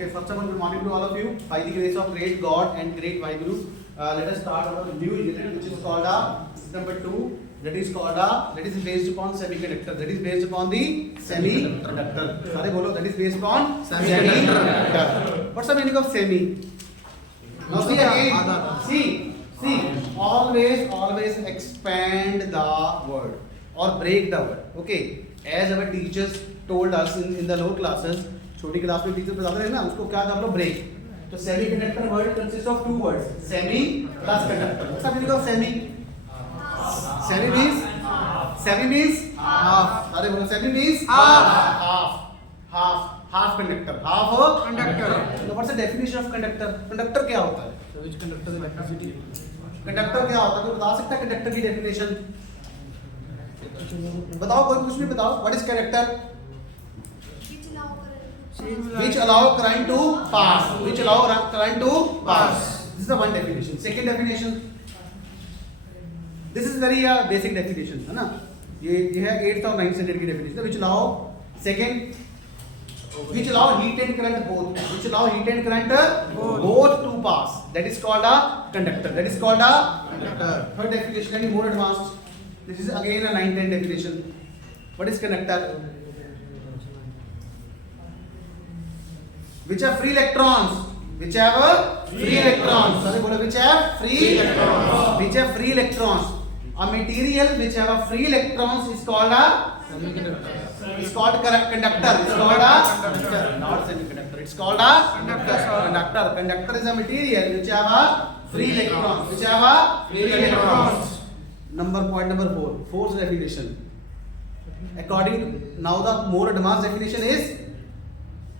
Okay, first of all, good morning to all of you. By the grace of great God and great Vaheguru, let us start our new unit, which is called number 2. That is based upon semiconductor. That is based upon the semiconductor. Sare bolo. That is based upon semiconductor. What's the meaning of semi? Now see again. See. Always expand the word or break the word. Okay. As our teachers told us in the lower classes, छोटी class में teacher बताते हैं ना, उसको क्या कर लो, break. तो semiconductor word consist of two words, semi plus conductor. What's the meaning of semi? Semi means half. अरे बोलो, semi means half conductor, half conductor. तो what's the definition of conductor? Conductor क्या होता है? which conductor the electricity? Conductor क्या होता है? कोई बता सकता है कंडक्टर की डेफिनेशन? बताओ, कोई कुछ भी बताओ. What is conductor? Which allow current to pass. Which allow current to pass. This is the one definition. Second definition. This is very basic definition, है ना? ये है 8th और 9th standard की definition. Which allow second. Which allow heat and current both. Which allow heat and current both to pass. That is called a conductor. That is called a conductor. Third definition is more advanced. This is again a 9th definition. What is conductor? Which have free electrons. Which have free electrons. Sorry, बोलो, which have free electrons. Which have free electrons. A material which have a free electrons is called a semiconductor. It's called conductor. It's called a conductor, not semiconductor. It's called a conductor. Conductor is a material which have a free electrons. Which have a free electrons. Point number 4. Fourth definition. According to now the more advanced definition is.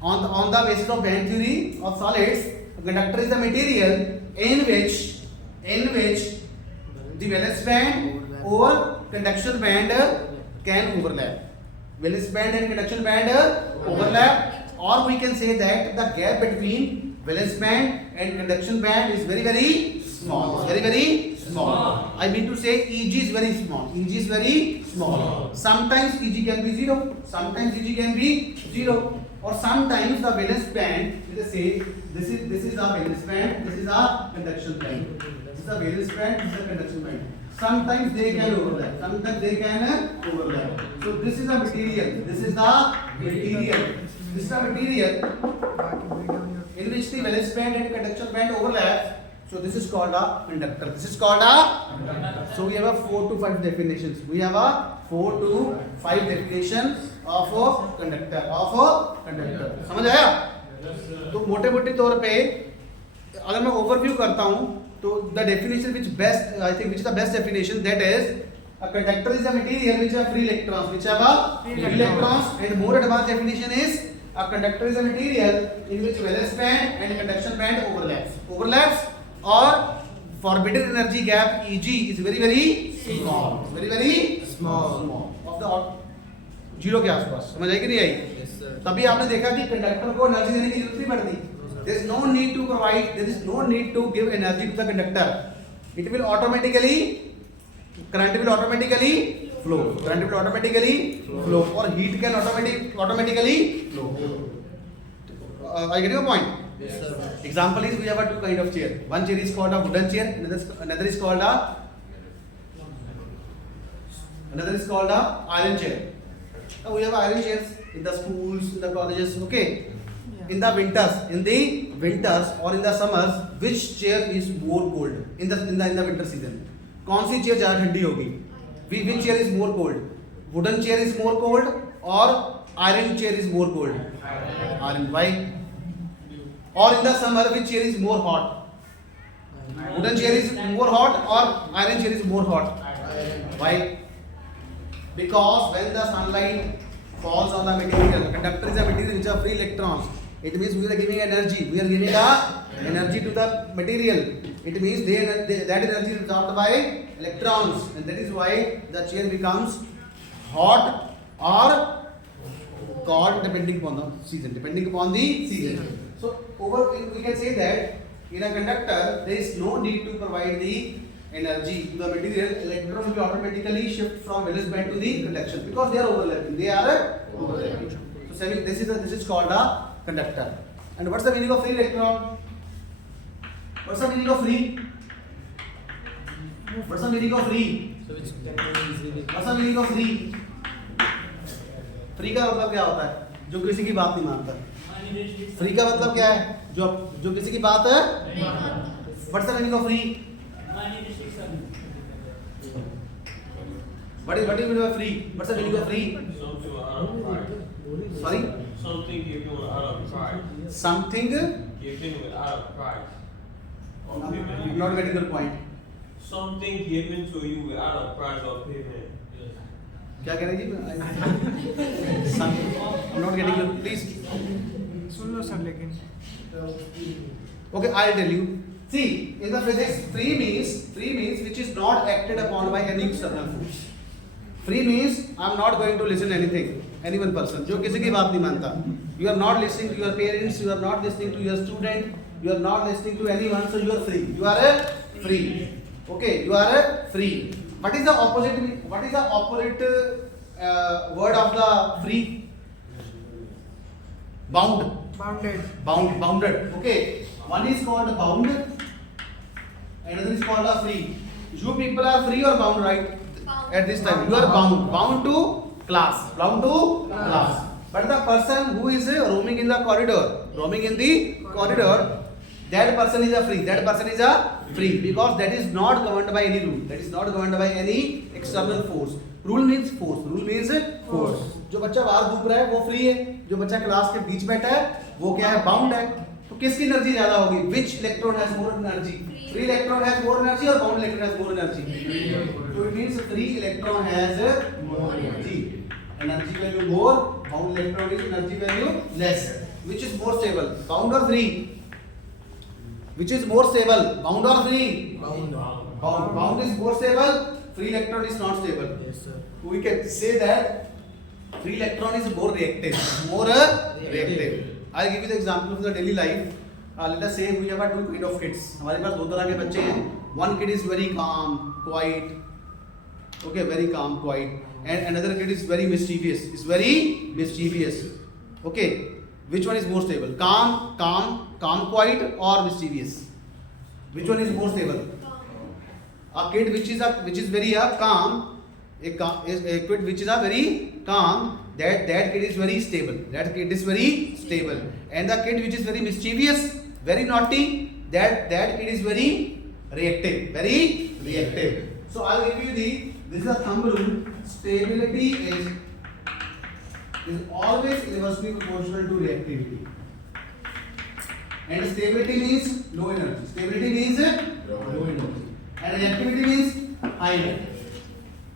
On the basis of band theory of solids, a conductor is a material in which the valence band or conduction band can overlap. Valence band and conduction band overlap, or we can say that the gap between valence band and conduction band is very small. Very small. I mean to say Eg is very small. Eg is very small. Sometimes Eg can be 0. Sometimes Eg can be 0. Or sometimes the valence band, let us say this is a valence band, this is a conduction band. This is a valence band, this is a conduction band. Sometimes they can overlap. So this is a material. This is a material in which the valence band and conduction band overlap. So this is called a conductor. So we have a 4 to 5 definitions. We have a 4 to 5 definitions of a conductor. समझ आया? तो मोटे तौर पे अगर मैं overview करता हूँ तो the definition which is the best definition, that is a conductor is a material which have free electrons, and more advanced definition is a conductor is a material in which valence band and conduction band overlaps or forbidden energy gap Eg is very small. Of the 0 के आसपास. समझ आई कि नहीं आई? तभी आपने देखा कि conductor को एनर्जी देने की जरूरत नहीं पड़ती. There is no need to give energy to the conductor. It will automatically, current will automatically flow. Or heat can automatically flow. I get your point? Yes, sir. Example is we have a 2 kind of chair. One chair is called a wooden chair. Another is called a iron chair. Now we have iron chairs in the schools, in the colleges. Okay. In the winters or in the summers, which chair is more cold in the winter season? कौन सी chair ज़्यादा ठंडी होगी? Which chair is more cold? Wooden chair is more cold or iron chair is more cold? Iron. Why? Or in the summer, which chair is more hot? Wooden chair is more hot or iron chair is more hot? Why? Because when the sunlight falls on the material, conductor is a material which have free electrons. It means we are giving energy. We are giving energy to the material. It means that energy is absorbed by electrons, and that is why the chair becomes hot or cold depending upon the season. So we can say that in a conductor there is no need to provide the energy to the material. Electrons will automatically shift from valence band to the conduction because they are overlapping. So this is called a conductor. And what's the meaning of free electron? What's the meaning of free? What's the meaning of free? So which can be easily. What's the meaning of free? Free का मतलब क्या होता है? जो किसी की बात नहीं मानता. फ्री का मतलब क्या है? जो किसी की बात है? What's the meaning of free? What is meaning of free? What's the meaning of free? Something out of price. Sorry? Something given out of price. Something. Given without a price. Or payment. Not getting your point. Something given to you without a price or payment. क्या कह रहे हैं जी? I'm not getting your. Please. Soon low sir लेकिन. Okay, I'll tell you. See, in the physics, free means which is not acted upon by any external force. Free means I'm not going to listen anything, any one person. जो किसी की बात नहीं मानता. You are not listening to your parents. You are not listening to your student. You are not listening to anyone. So you are free. You are a free. Okay, you are a free. What is the opposite? What is the opposite word of the free? Bound. Bounded. Bounded. Okay. One is called bound. Another is called a free. You people are free or bound, right? At this time, you are bound. Bound to class. Bound to class. But the person who is roaming in the corridor, that person is a free. That person is a free because that is not governed by any rule. That is not governed by any external force. Rule means force. Rule means force. जो बच्चा बाहर घूम रहा है वो free है. जो बच्चा क्लास के बीच बैठा है वो क्या है? बाउंड है. तो किसकी एनर्जी ज्यादा होगी? Which electron has more energy? Free electron has more energy or bound electron has more energy? So it means free electron has more energy. Energy value more, bound electron is energy value less. Which is more stable? Bound or free? Which is more stable? Bound or free? Bound. Bound is more stable. Free electron is not stable. Yes sir. We can say that free electron is more reactive. More reactive. I'll give you the example of the daily life. Let us say we have two kind of kids. हमारे पास दो तरह के बच्चे हैं. One kid is very calm, quiet. Okay, very calm, quiet. And another kid is very mischievous. Is very mischievous. Okay, which one is more stable? Calm, quiet, or mischievous? Which one is more stable? A kid which is very calm. A kid which is a very calm. That kid is very stable. That kid is very stable. And the kid which is very mischievous, very naughty, that kid is very reactive. Very reactive. So I'll give you this is a thumb rule. Stability is always inversely proportional to reactivity. And stability means low energy. Stability means low energy. And reactivity means high energy.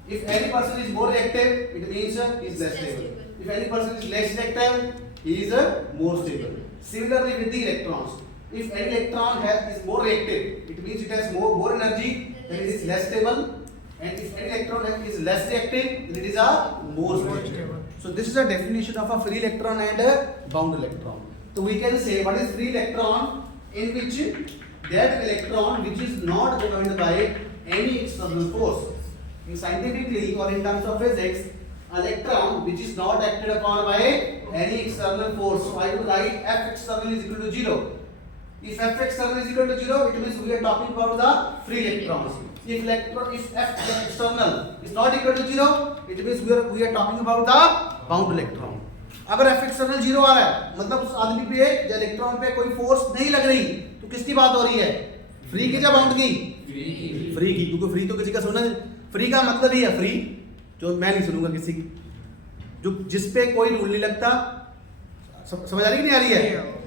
If any person is more reactive, it means he is less stable. If any person is less reactive, he is more stable. Similarly with the electrons. If any electron is more reactive, it means it has more energy, then it is less stable. And if any electron is less reactive, then it is a more stable. So this is a definition of a free electron and a bound electron. So we can say what is free electron, in which that electron which is not governed by any external force. In scientifically or in terms of physics, electron which is not acted upon by any external force. So I will write F external is equal to 0. If F external is equal to 0, it means we are talking about the free electrons. If F external is not equal to 0, it means we are talking about the bound electron. अगर F external 0 आ रहा है मतलब उस आदमी पे या electron पे कोई फोर्स नहीं लग रही, तो किसकी बात हो रही है? फ्री की या बाउंड की? फ्री की, क्योंकि फ्री तो किसी का सुनना नहीं. फ्री का मतलब ही है फ्री, जो मैं नहीं सुनूंगा किसी की, जो जिस पे कोई रूल नहीं लगता. समझ आ रही कि नहीं आ रही है?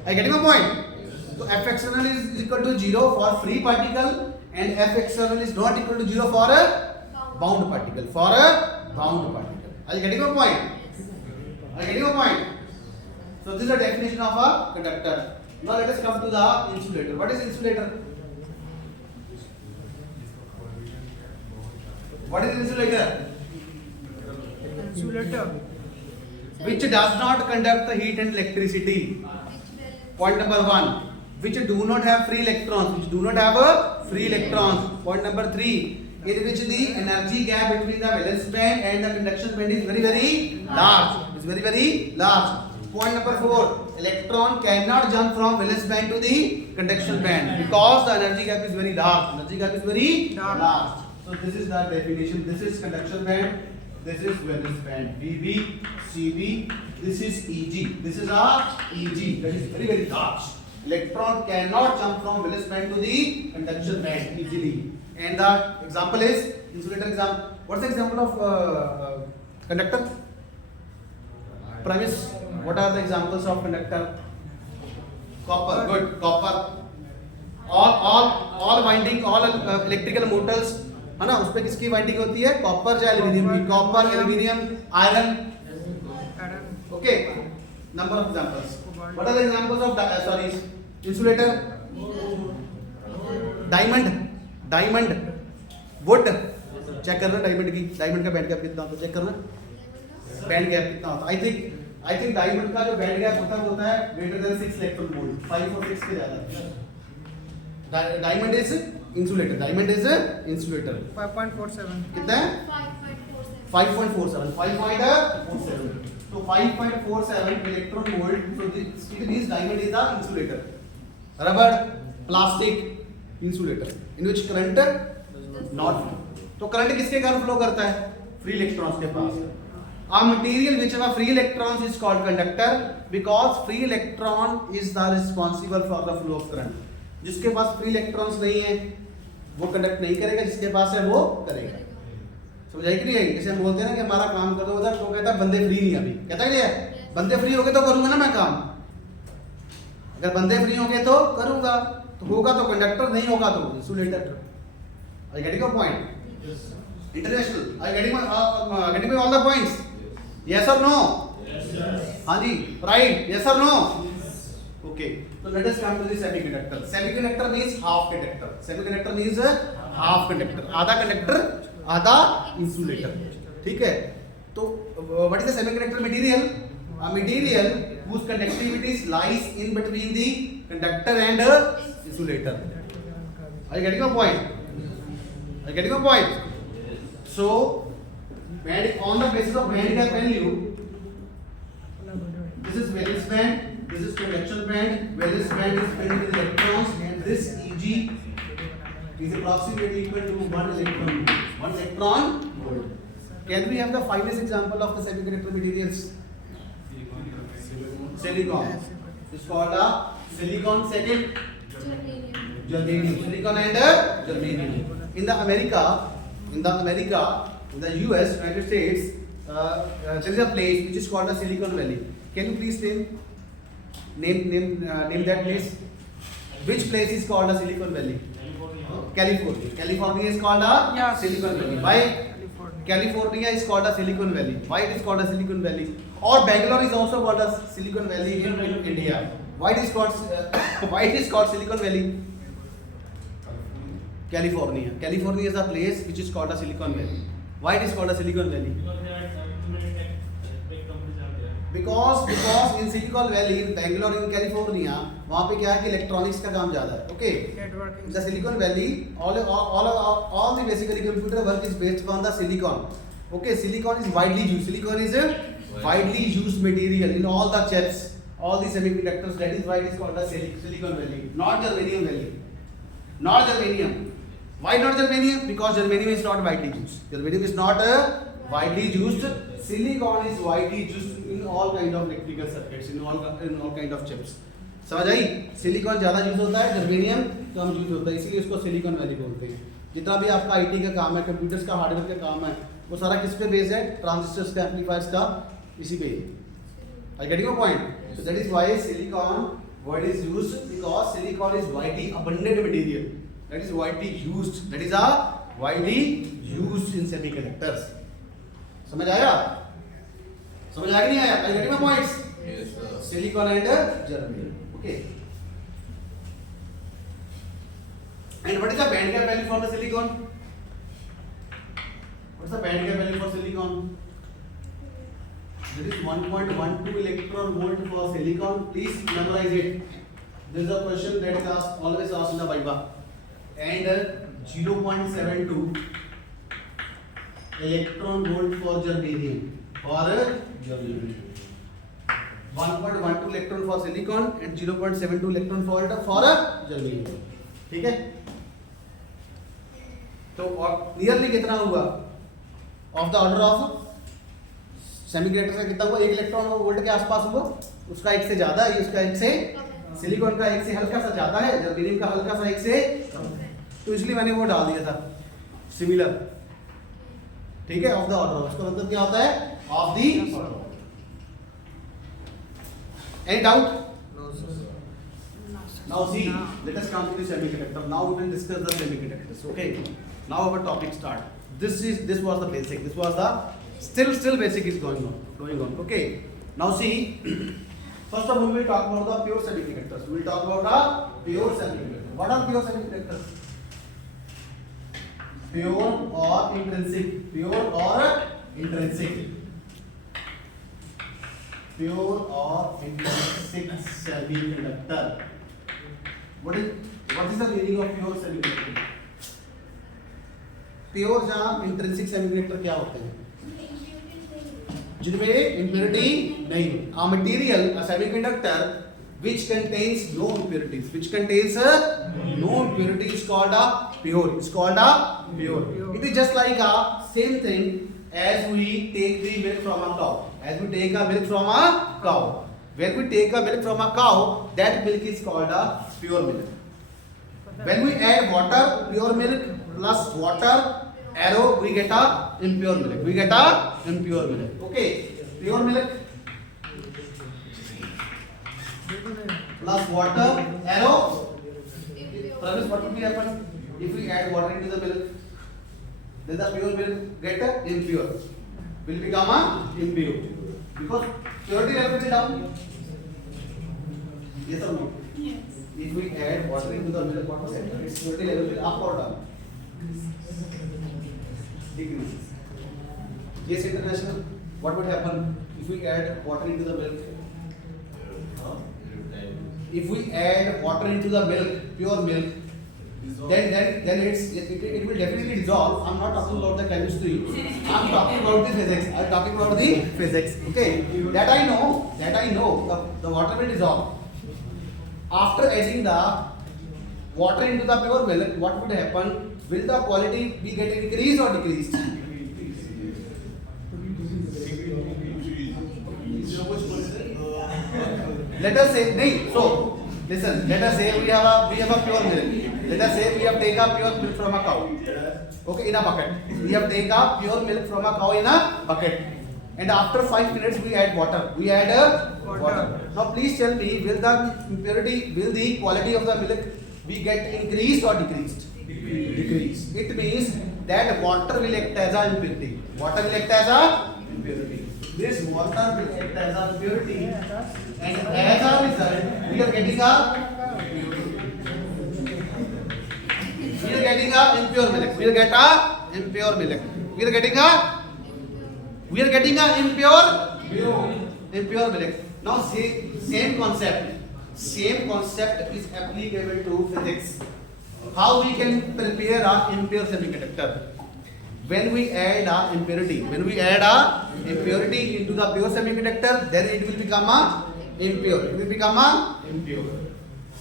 I getting my point? तो F external is equal to 0 for free particle and F external is not equal to 0 for a bound particle. For a bound particle. Are you getting my point? Are you getting my point? So this is the definition of a conductor. Now let us come to the insulator. What is insulator? What is insulator? Insulator. Which does not conduct the heat and electricity. Point number 1. Which do not have free electrons. Which do not have a free electrons. Point number 3. In which the energy gap between the valence band and the conduction band is very large. Is very large. Point number 4. electron cannot jump from valence band to the conduction band because the energy gap is very large. Energy gap is very large. So this is the definition. This is conduction band. This is valence band. VB, CB. This is EG. This is our EG. That is very large. Electron cannot jump from valence band to the conduction band easily. And the example is insulator example. What's the example of conductor? Premise. What are the examples of conductor? Copper. Good. Copper. All winding, all electrical motors, है ना, उसपे किसकी winding होती है? Copper या aluminium की? Copper, aluminium, iron. Okay. Number of examples. What are the examples of insulator? Diamond. Wood. Check करना diamond की, डायमंड का बैंड गैप कितना होता है? चेक करना बैंड गैप कितना होता है? आई थिंक डायमंड का जो बैंड गैप होता है ग्रेटर देन 6 इलेक्ट्रॉन वोल्ट, 5 और 6 के ज्यादा. Diamond is insulator. 5.47. कितना है? 5.47. 5.47. So 5.47 electron volt. So this, it means diamond is the insulator. Rubber, plastic, insulator in which current not flow. तो करंट किसके कारण फ्लो करता है? फ्री इलेक्ट्रॉन्स के पास. A material which have free electrons is called conductor because free electron is the responsible for the flow of current. जिसके पास free electrons नहीं है वो कंडक्ट नहीं करेगा, जिसके पास है वो करेगा. समझाई कि नहीं आई? जैसे हम बोलते हैं ना कि हमारा काम कर दो उधर, तो कहता है बंदे फ्री नहीं अभी. कहता है क्या? बंदे फ्री हो गए तो करूंगा ना मैं काम. अगर बंदे फ्री होंगे तो करूंगा, तो होगा तो कंडक्टर, नहीं होगा तो insulator. Are you getting your point? International. Are you getting me all the points? Yes or no? Yes. हाँ जी. Right? Yes or no? Okay. So let us come to the semiconductor. Semiconductor means half conductor. Semiconductor means half conductor. आधा conductor, आधा insulator. ठीक है? तो what is the semiconductor material? A material whose conductivity lies in between the conductor and insulator. Are you getting your point? Are you getting your point? So, on the basis of band gap value, this is valence band, this is conduction band. Valence band is filled with electrons, and this Eg is approximately equal to 1 electron volt. Can we have the finest example of the semiconductor materials? Silicon. It's called a silicon. Second, germanium. Silicon and germanium. In the US, United States, there is a place which is called the Silicon Valley. Can you please name that place? Which place is called the Silicon Valley? California. California is called a Silicon Valley. Why? California is called a Silicon Valley. Why it is called a Silicon Valley? Or Bangalore is also called a Silicon Valley in India. Why it is called Silicon Valley? California. California is a place which is called a Silicon Valley. Why it is called a Silicon Valley? Because in Silicon Valley, in Bangalore, in California, वहाँ पे क्या है कि electronics का काम ज़्यादा है. Okay. The Silicon Valley, all the basically computer work is based on the silicon. Okay. Silicon is widely used. Silicon is a widely used material in all the chips, all the semiconductors. That is why it is called the Silicon Valley, not Germanium Valley. Not Germanium. Why not Germanium? Because Germanium is not widely used. Germanium is not widely used. Silicon is widely used in all kind of electrical circuits, in all kind of chips. समझ आई? Silicon ज़्यादा use होता है, germanium कम use होता है, इसीलिए इसको silicon valley बोलते हैं. जितना भी आपका आईटी का काम है, कंप्यूटर्स का हार्डवेयर का काम है, वो सारा किस पे बेस्ड है? ट्रांजिस्टर्स का, एम्पलीफायर्स का, इसी पे. I getting your point? So that is why silicon word is used, because silicon is widely abundant material. That is widely used. That is widely used in semiconductors. समझ आया? समझ आया कि नहीं आया? Are you getting my points? Yes, sir. Silicon and germanium. Okay. And what is the band gap value for the silicon? What is the band gap value for silicon? That is 1.12 electron volt for silicon. Please memorize it. This is a question that is always asked in the Viva. And 0.72 electron volt for germanium. 1.12 electron for silicon and 0.72 electron for germanium. ठीक है, तो nearly कितना हुआ of the order of semiconductor का कितना हुआ, 1 electron volt के आसपास हुआ, उसका 1 से ज्यादा है, उसका 1 से, सिलिकॉन का 1 से हल्का सा ज्यादा है, जर्मेनियम का हल्का सा 1 से कम है, तो इसलिए मैंने वो डाल दिया था सिमिलर। ठीक है, ऑफ द ऑर्डर, उसका मतलब क्या होता है, of the order. Any doubt? Now see, let us come to the semiconductor. Now we will discuss the semiconductors. Okay. Now our topic start. This was the basic. This was the still basic is going on. Okay. Now see, first of all we will talk about the pure semiconductors. We will talk about the pure semiconductors. What are pure semiconductors? Pure or intrinsic? Pure or intrinsic? Pure or intrinsic semiconductor. What is the meaning of pure semiconductor? Pure या intrinsic semiconductor क्या होते हैं? जिनमें impurity नहीं हो। A material, a semiconductor which contains no impurities, is called a pure. It's called a pure. It is just like a same thing as we take the milk from a cow. As we take a milk from a cow. When we take a milk from a cow, that milk is called a pure milk. When we add water, pure milk plus water, arrow, we get a impure milk. Okay, pure milk plus water, arrow. Travis, what will be happen if we add water into the milk? Then the pure milk get impure. Will become a impure because purity level is down. Yes or no? Yes. If we add water into the milk, what will happen? Its purity level will up or down? Decreases. Yes, international. What would happen if we add water into the milk? If we add water into the milk, pure milk, then it will definitely dissolve. I'm not talking about the chemistry. I'm talking about the physics. Okay, that I know. The water will dissolve. After adding the water into the pure milk, what would happen? Will the quality be getting increased or decreased? Let us say, so listen. Let us say we have a pure milk. Let us say we have taken a pure milk from a cow. Okay, in a bucket. We have taken a pure milk from a cow in a bucket. And after 5 minutes we add water. Water. Now please tell me, will the quality of the milk be get increased or decreased? Decreased. It means that water will act as an impurity. This water will act as an impurity, and as a result, we are getting a impure milk. We are getting a impure milk. Now same concept is applicable to physics. How we can prepare a impure semiconductor? When we add a impurity into the pure semiconductor, then it will become a impure.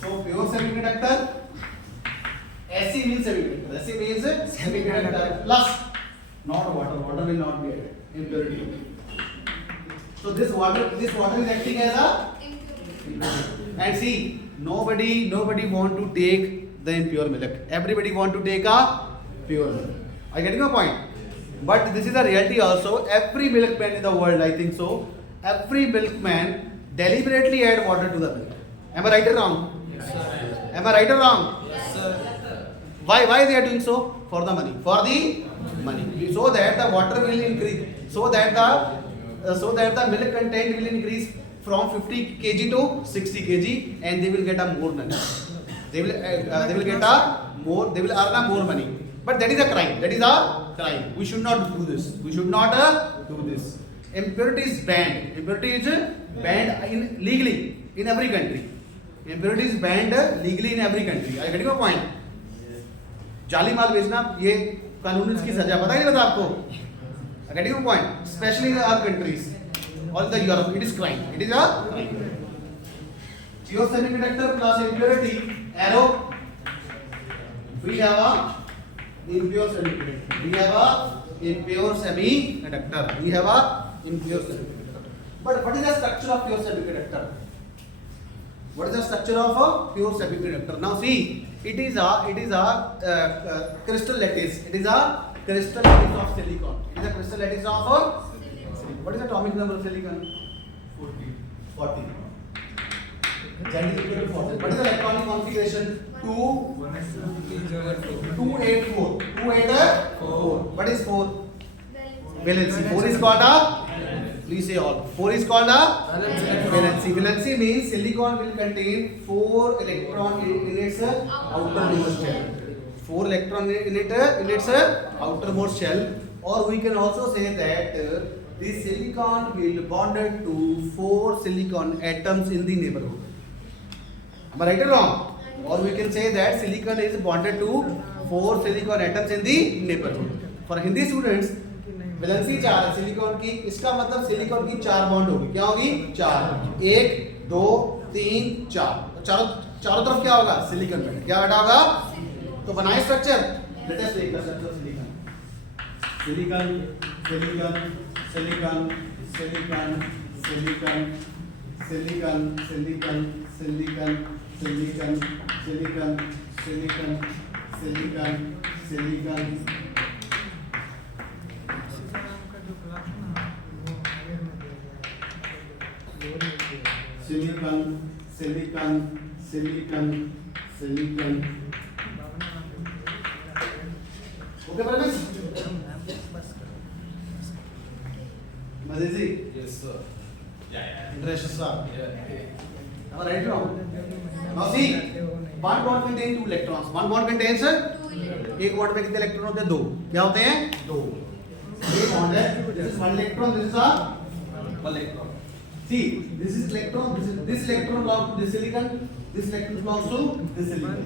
So pure semiconductor, SE means semiconductor plus not water. Water will not be added. Impurity. So this water is acting as a, and see, nobody want to take the impure milk. Everybody want to take a pure milk. Are you getting my point? But this is a reality also. Every milkman in the world, I think so, every milkman deliberately add water to the milk. Am I right or wrong? Yes, sir. Am I right or wrong? Yes, sir. Why they are doing so? For the money. So that the water will increase. So that the milk content will increase from 50 kg to 60 kg, and they will get a more money. They will earn a more money. But that is a crime. We should not do this. Impurity is banned. Legally in every country. Impurity is banned legally in every country. Are you getting my point? जाली माल बेचना ये कानून की सजा, पता ही नहीं पता आपको? Getting your point? Especially in our countries. or the Europe. It is crime. It is a crime. Pure semiconductor plus impurity arrow. We have a impure semiconductor. We have a impure semiconductor. We have a impure semiconductor. But what is the structure of pure semiconductor? What is the structure of a pure semiconductor? Now see, it is a crystal lattice. It is a crystal lattice of silicon. It is a crystal lattice of what is the atomic number of silicon? 40. Z is equal to 40. What is the electronic configuration? 284. 284. What is 4? Valency. 4 is called a. Please say all. 4 is called a valency. Valency means silicon will contain 4 electrons in its outermost shell. 4 electrons in its outermost shell. Or we can also say that this silicon will bonded to 4 silicon atoms in the neighborhood. Am I right or wrong? Or we can say that silicon is bonded to 4 silicon atoms in the neighborhood. For Hindi students, valency 4 है silicon की, इसका मतलब silicon की 4 bond होगी. क्या होगी? 4. 1 2 3 4. चारों तरफ क्या होगा? सिलिकॉन बैठा. क्या बैठा होगा? तो बनाए structure. Let us take the structure of silicon. Silicon silicon silicon silicon silicon silicon silicon silicon silicon silicon silicon silicon silicon silicon, silicon, silicon, silicon. Okay, Paramesh? Mazizi? Yes, sir. Interested, sir? Yeah. Am I right or wrong? Now see, one bond contains 2 electrons. One bond contains एक bond में कितने electron होते हैं? 2. क्या होते हैं? 2. ये bond है. This is 1 electron. This is a 1 electron. See, this is electron. This electron belongs to this silicon. This electron belongs to this silicon.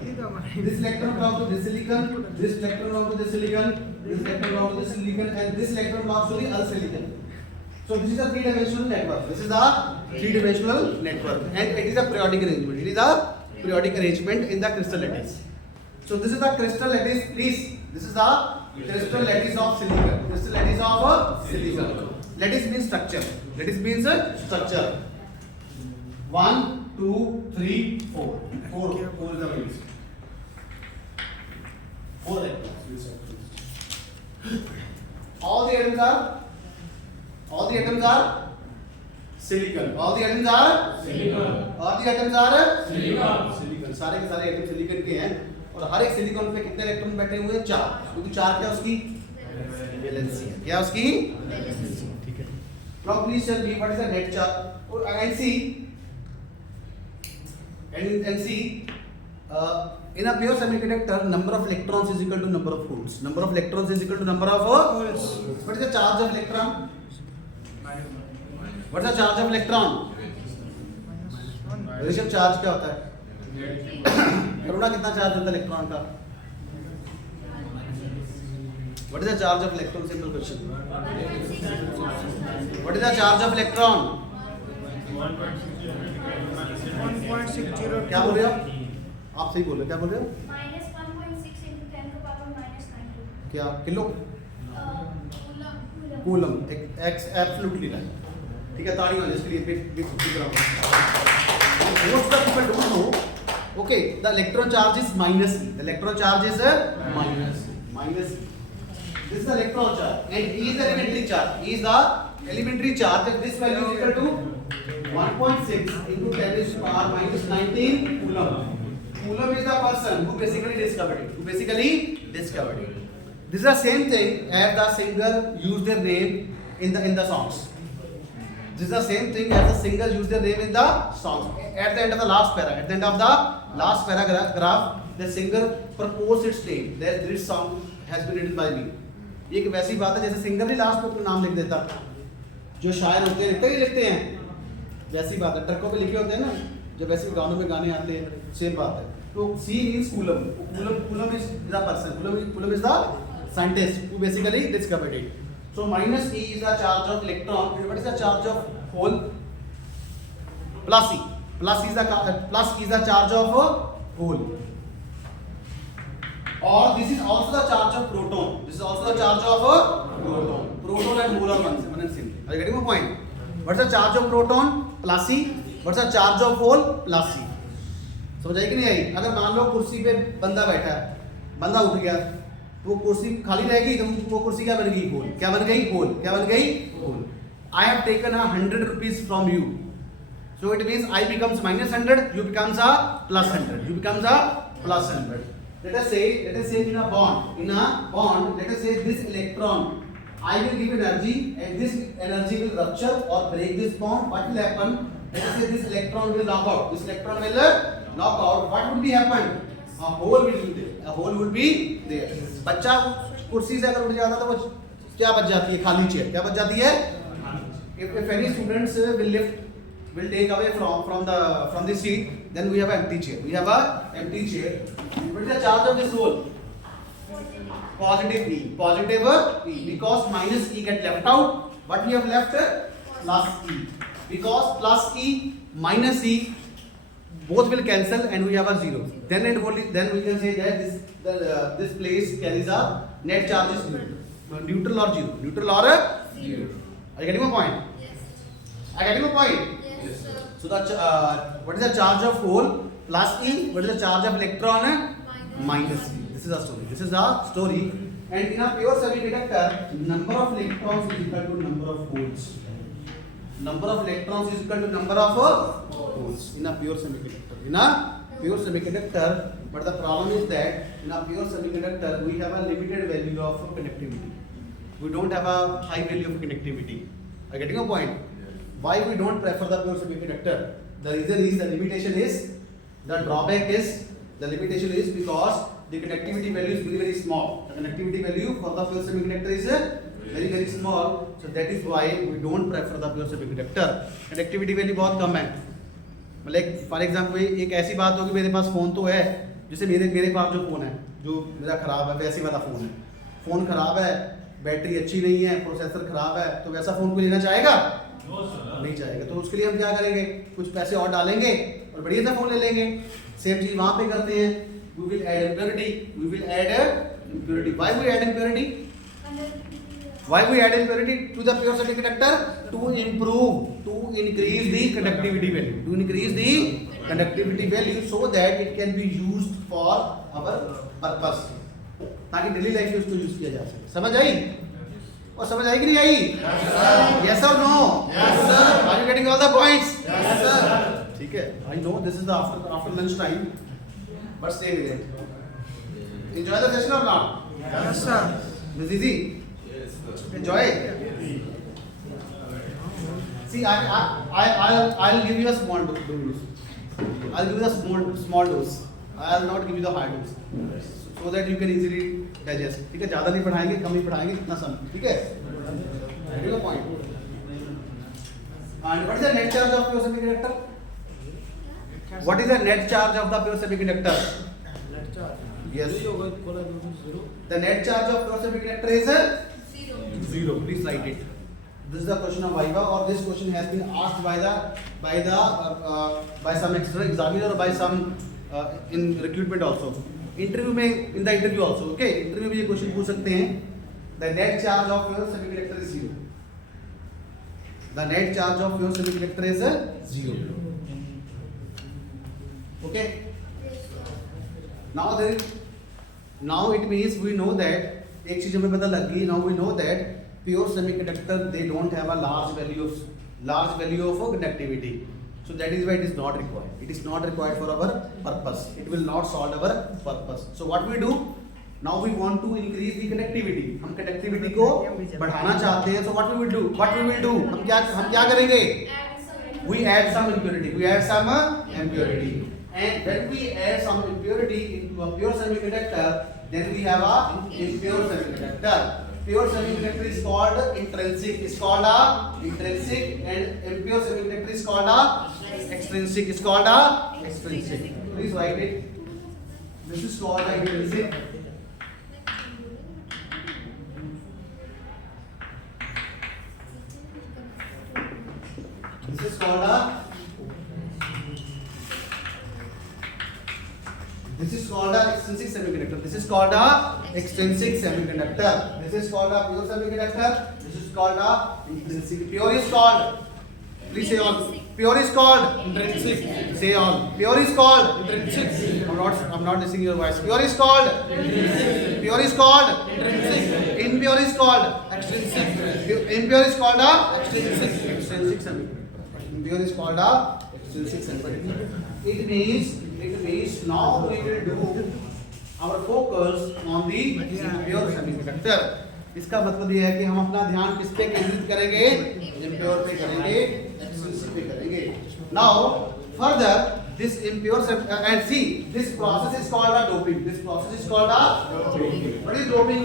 This electron belongs to this silicon. This electron belongs to this silicon. This electron belongs to this silicon, and this electron belongs to the other silicon. So this is a 3-dimensional network. This is a 3-dimensional network, and it is a periodic arrangement. It is a periodic arrangement in the crystal lattice. So this is the crystal lattice. Please, this is the crystal lattice of silicon. Crystal lattice of silicon. Lattice means structure. Lattice means structure. 1, 2, 3, 4. 4 is the values. 4 electrons. All the atoms are silicon. All the atoms are silicon. All the atoms are silicon. Silicon. सारे के सारे atom silicon के हैं और हर एक silicon पे कितने electron बैठे हुए हैं? 4. क्योंकि 4 क्या उसकी वैलेंसी है. क्या उसकी वैलेंसी? ठीक है. Now please tell me what is the net charge? And see, in a pure semiconductor, number of electrons is equal to number of holes. Number of electrons is equal to number of holes. What is the charge of electron? What is the charge of electron? Rishabh charge क्या होता है? करुणा कितना charge होता है electron का? What is the charge of electron? Simple question. What is the charge of electron? 1.60. क्या बोल रहे हो आप? सही बोल रहे हो. क्या बोल रहे हो? -1.6 into 10 to the power -92. क्या kilo? Coulomb. Coulomb. Absolutely right. ठीक है, ताली वाले इसके लिए big round. Most of the people don't know. Okay, the electron charge is -e. The electron charge is -e. This is the electron charge, and E is the elementary charge. E is the elementary charge, and this value is equal to 1.6 into 10 to the power -19 coulomb. Coulomb is the person who basically discovered it. This is the same thing as the singer used their name in the songs. This is the same thing as the singer used their name in the songs. At the end of the last paragraph, the singer proposed its name. That this song has been written by me. ये एक वैसी बात है जैसे singer ही last में अपना नाम लिख देता. जो शायर होते हैं लिखते हैं. वैसी बात है. ट्रकों पे लिखे होते हैं ना, जब वैसे गानों में गाने आते हैं, सेम बात है. तो C means coulomb. Coulomb is the person. Coulomb is the scientist who basically discovered it. So -e is the charge of electron. What is the charge of hole. Plus E. Plus is the charge of hole. Or this is also the charge of proton. This is also the charge of proton. Proton and hole are one and same. Are you getting my point? What's the charge of proton? Plus E. What's the charge of hole? Plus E. समझ आई कि नहीं आई? अगर मान लो कुर्सी पे बंदा बैठा है, बंदा उठ गया, तो वो कुर्सी खाली रहेगी, तो वो कुर्सी क्या बन गई? होल. क्या बन गई? होल. क्या बन गई? Whole. I have taken 100 rupees from you, so it means I becomes minus 100, you becomes a plus 100, you becomes a plus 100. Let us say in a bond, let us say this electron, I will give energy and this energy will rupture or break this bond. What will happen? Let us say this electron will knock out. This electron will knock out. What would be happen? A hole will be there. A hole would be there. बच्चा कुर्सी से अगर उठ जाता तो वो क्या बच जाती है? खाली चेयर. क्या बच जाती है? If any students will take away from the seat, then we have an empty chair. We have a empty chair. What is the charge of this hole? Positive E. Positive E. Because minus E get left out. What we have left? Plus E. Because plus E minus E both will cancel and we have a zero. Then we can say that this place carries a net charge is neutral or zero. Neutral or zero. Are you getting my point? Are you getting my point? Yes, sir. So what is the charge of hole? Plus E. What is the charge of electron? Minus E. This is a story. This is a story. And in a pure semiconductor, number of electrons is equal to number of holes. Number of electrons is equal to number of holes in a pure semiconductor. In a pure semiconductor, but the problem is that in a pure semiconductor we have a limited value of conductivity. We don't have a high value of conductivity. Are you getting a point? Why we don't prefer the pure semiconductor? The reason is the limitation is, the drawback is, the limitation is because the conductivity value is very small. The conductivity value for the pure semiconductor is very small. So that is why we don't prefer the pure semiconductor. Conductivity value बहुत कम है. मतलब for example एक ऐसी बात होगी, मेरे पास phone तो है, जैसे मेरे पास जो फ़ोन है, जो मेरा ख़राब है, वैसे वाला फ़ोन है. फ़ोन ख़राब है, बैटरी अच्छी नहीं है, प्रोसेसर ख़राब है, तो वैसा फ़ोन को लेना चाहेगा? नहीं चाहेगा. तो उसके लिए हम क्या करेंगे? कुछ पैसे और डालेंगे और बढ़िया सा फ़ोन ले लेंगे. सेम चीज़ वहाँ पे करते हैं. We will add impurity. We will add impurity. Why we add impurity? Why we add impurity to the pure semiconductor? To increase the conductivity value. To increase the conductivity value so that it can be used for our purpose. ताकि daily life में उसको use किया जा सके. समझ आई? और समझ आई कि नहीं आई? Yes or no? Yes sir. Are you getting all the points? Yes sir. ठीक है. I know this is the after lunch time, but stay with it. Enjoy the session or not? Yes, sir. This is easy. Enjoy. See, I'll give you a small dose. I'll give you a small dose. I'll not give you the high dose, so that you can easily digest. ठीक है, ज़्यादा नहीं पढ़ाएंगे, कम ही पढ़ाएंगे, कितना समय. ठीक है? Getting the point. And what is the net charge of pure semiconductor? What is the net charge of the pure semiconductor? Yes. The net charge of pure semiconductor is zero. Please write it. This is the question of Viva, or this question has been asked by some external examiner or by some in recruitment also. Interview में, in the interview also. Okay. Interview में ये question पूछ सकते हैं. The net charge of pure semiconductor is zero. The net charge of pure semiconductor is zero. Okay. Now it means we know that एक चीज हमें पता लग गई. Now we know that pure semiconductor, they don't have a large value of conductivity. So that is why it is not required. It is not required for our purpose. It will not solve our purpose. So what we do? Now we want to increase the conductivity. हम conductivity को बढ़ाना चाहते हैं. So what we will do? हम क्या करेंगे? We add some impurity. And when we add some impurity into a pure semiconductor, then we have a impure semiconductor. Pure semiconductor is called intrinsic. Is called a intrinsic, and impure semiconductor is called a extrinsic. Is called a extrinsic. Please write it. This is called a intrinsic. This is called a extrinsic semiconductor. This is called a extrinsic semiconductor. This is called a pure semiconductor. This is called a intrinsic. Pure is called. Please say all. Pure is called intrinsic. Say all. Pure is called intrinsic. I'm not listening your voice. Pure is called intrinsic. Pure is called intrinsic. Impure is called extrinsic. Impure is called a extrinsic. Extrinsic semiconductor. Impure is called a extrinsic semiconductor. It means now we will do our focus on the impure semiconductor. इसका मतलब ये है कि हम अपना ध्यान किस पे केंद्रित करेंगे? Impure पे करेंगे, extrinsic पे करेंगे. Now further this impure and see this process is called a doping. This process is called a doping. What is doping?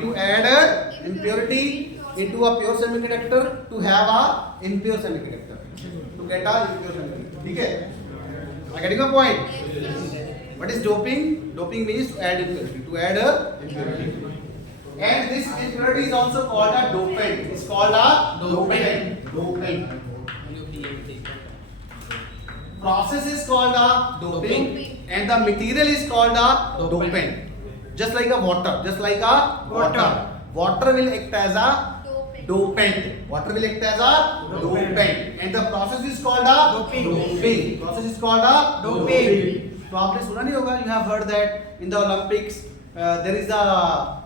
To add impurity into a pure semiconductor to have a impure semiconductor. To get a impure semiconductor. ठीक है? Am I getting a point? What is doping? Doping means to add impurity. To add a impurity. And this impurity is also called a dopant. It's called a dopant. Dopant. Process is called a doping, and the material is called a dopant. Just like a water. Just like a water. Water will act as a dopant. Water will act as a dopant. And the process is called a doping. Process is called a doping. तो आपने सुना नहीं होगा? You have heard that in the Olympics there is a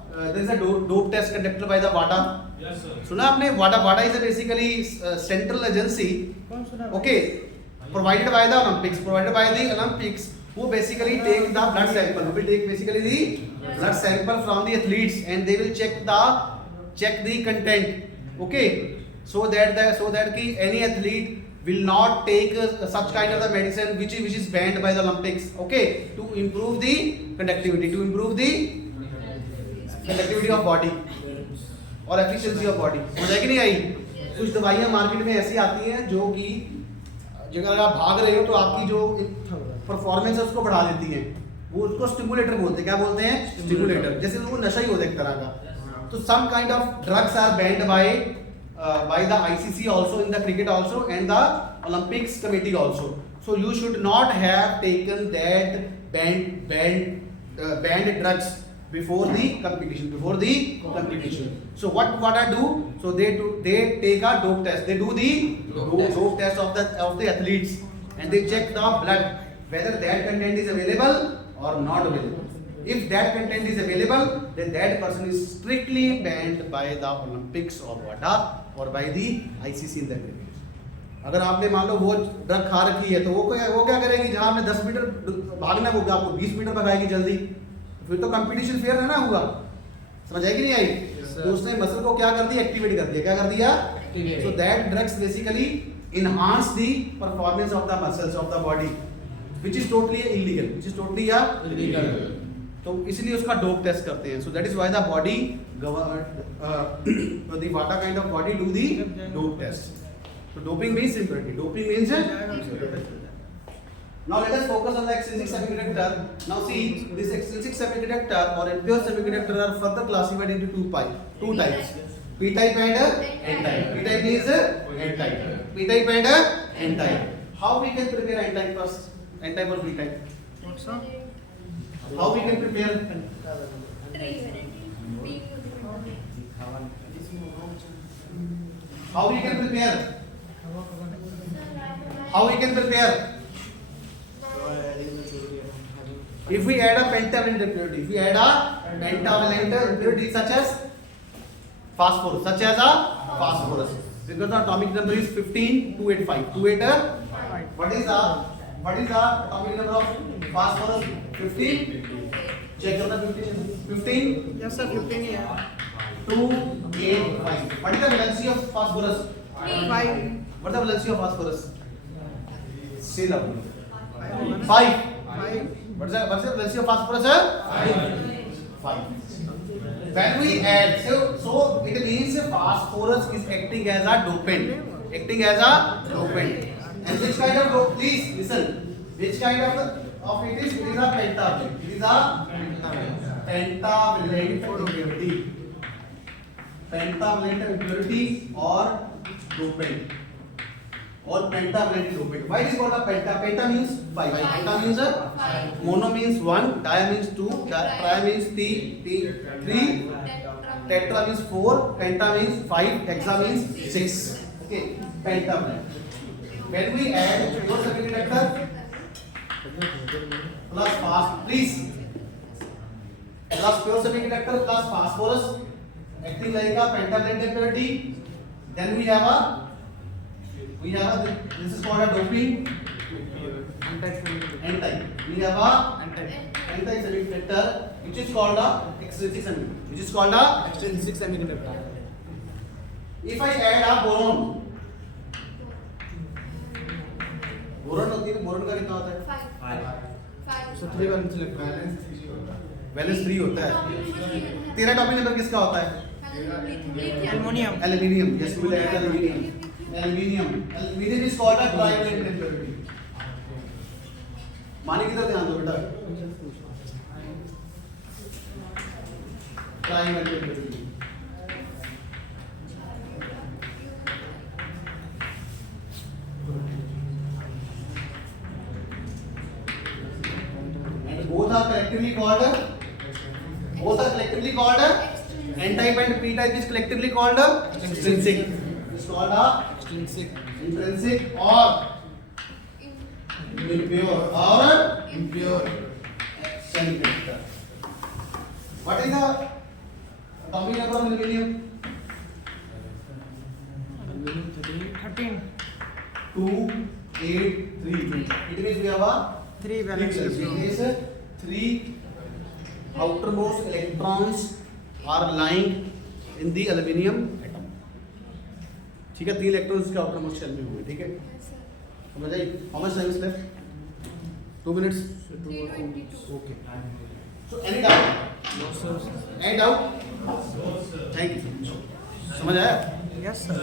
dope test conducted by the WADA. Yes, sir. सुना आपने? WADA is a basically central agency. Okay, provided by the Olympics. Who basically take the blood sample. Who will take basically the blood sample from the athletes, and they will check the content. Okay, so that ki any athlete will not take such kind of the medicine which is banned by the Olympics. Okay, to improve the conductivity of body और efficiency of body. समझ आई कि नहीं आई? कुछ दवाइयाँ market में ऐसी आती हैं जो कि अगर आप भाग रहे हो तो आपकी जो परफॉर्मेंस है उसको बढ़ा देती हैं. वो उसको स्टिमुलेटर बोलते हैं. क्या बोलते हैं? स्टिमुलेटर. जैसे वो नशा ही होता है एक तरह का. तो some kind of drugs are banned by the ICC also, in the cricket also, and the Olympics committee also. So you should not have taken that banned drugs before the competition. So what I do? So they take a dope test. They do the dope test of the athletes, and they check the blood whether that content is available or not available. If that content is available, then that person is strictly banned by the Olympics or WADA or by the ICC in that cricket. अगर आपने मान लो वो drug खा रखी है तो वो क्या करेगी? जहाँ आपने 10 मीटर भागना वो आपको 20 मीटर भगाएगी जल्दी. फिर तो कंपटीशन फेयर है ना हुआ. समझ आई कि नहीं आई? तो उसने मसल को क्या कर दिया? एक्टिवेट कर दिया. क्या कर दिया? So that drugs basically enhance the performance of the muscles of the body, which is totally illegal. तो इसलिए उसका डोप टेस्ट करते हैं. So that is why the body the WADA kind of body do the dope test. So doping means impurity. Doping means Now let us focus on the extrinsic semiconductor. Now see, this extrinsic semiconductor or impure semiconductor are further classified into two types. P-type and N-type. P-type means N-type. P-type and N-type. How we can prepare N-type first? N-type or P-type? How we can prepare? How we can prepare? How we can prepare? If we add a pentavalent impurity, such as phosphorus, because the atomic number is 15,285. What is the atomic number of phosphorus? 15. Check the 15. Yes, sir, 15 here. 285. What is the valency of phosphorus? 5. What is the valency of phosphorus? Say loud. 5. What's the valency of phosphorus? 5. When we add, so it means phosphorus is acting as a dopant. And which kind of dopant? Please listen. Which kind of it is? It is a pentavalent. It is a pentavalent impurity. Pentavalent impurity or dopant. or pentavalent lopate. Why it is called a penta? Penta means 5. Penta means mono means 1, dia means 2, tri means 3, tetra means 4, penta means 5, hexa means 6. Okay, pentavalent. When we add pure semiconductor plus pure semiconductor plus phosphorus acting like a pentavalent impurity, then we have this is called a doping n-type. We have a n-type semiconductor which is called a extrinsic semiconductor. If I add a boron होती है, boron का कितना होता है? 5. Valence 3 होता है। तेरा topic number किसका होता है? Aluminum. Aluminium. Yes, we will add aluminium. Aluminium is called a trivalent impurity. मानी की तरफ ध्यान दो बेटा। Trivalent impurity. And both are collectively called n-type and p-type is collectively called extrinsic. It's called a intrinsic or impure semiconductor. What is the atomic number of aluminium? 13. 2, 8, 3. It means we have a 3 valence It is 3 outermost electrons are lying in the aluminium atom. ठीक है, 3 electrons के outermost shell में होंगे, ठीक है? समझ आई? How much time is left? 2 minutes. 3:22. Okay. So any doubt? No, sir. Any doubt? Thank you. समझ आया? Yes, sir.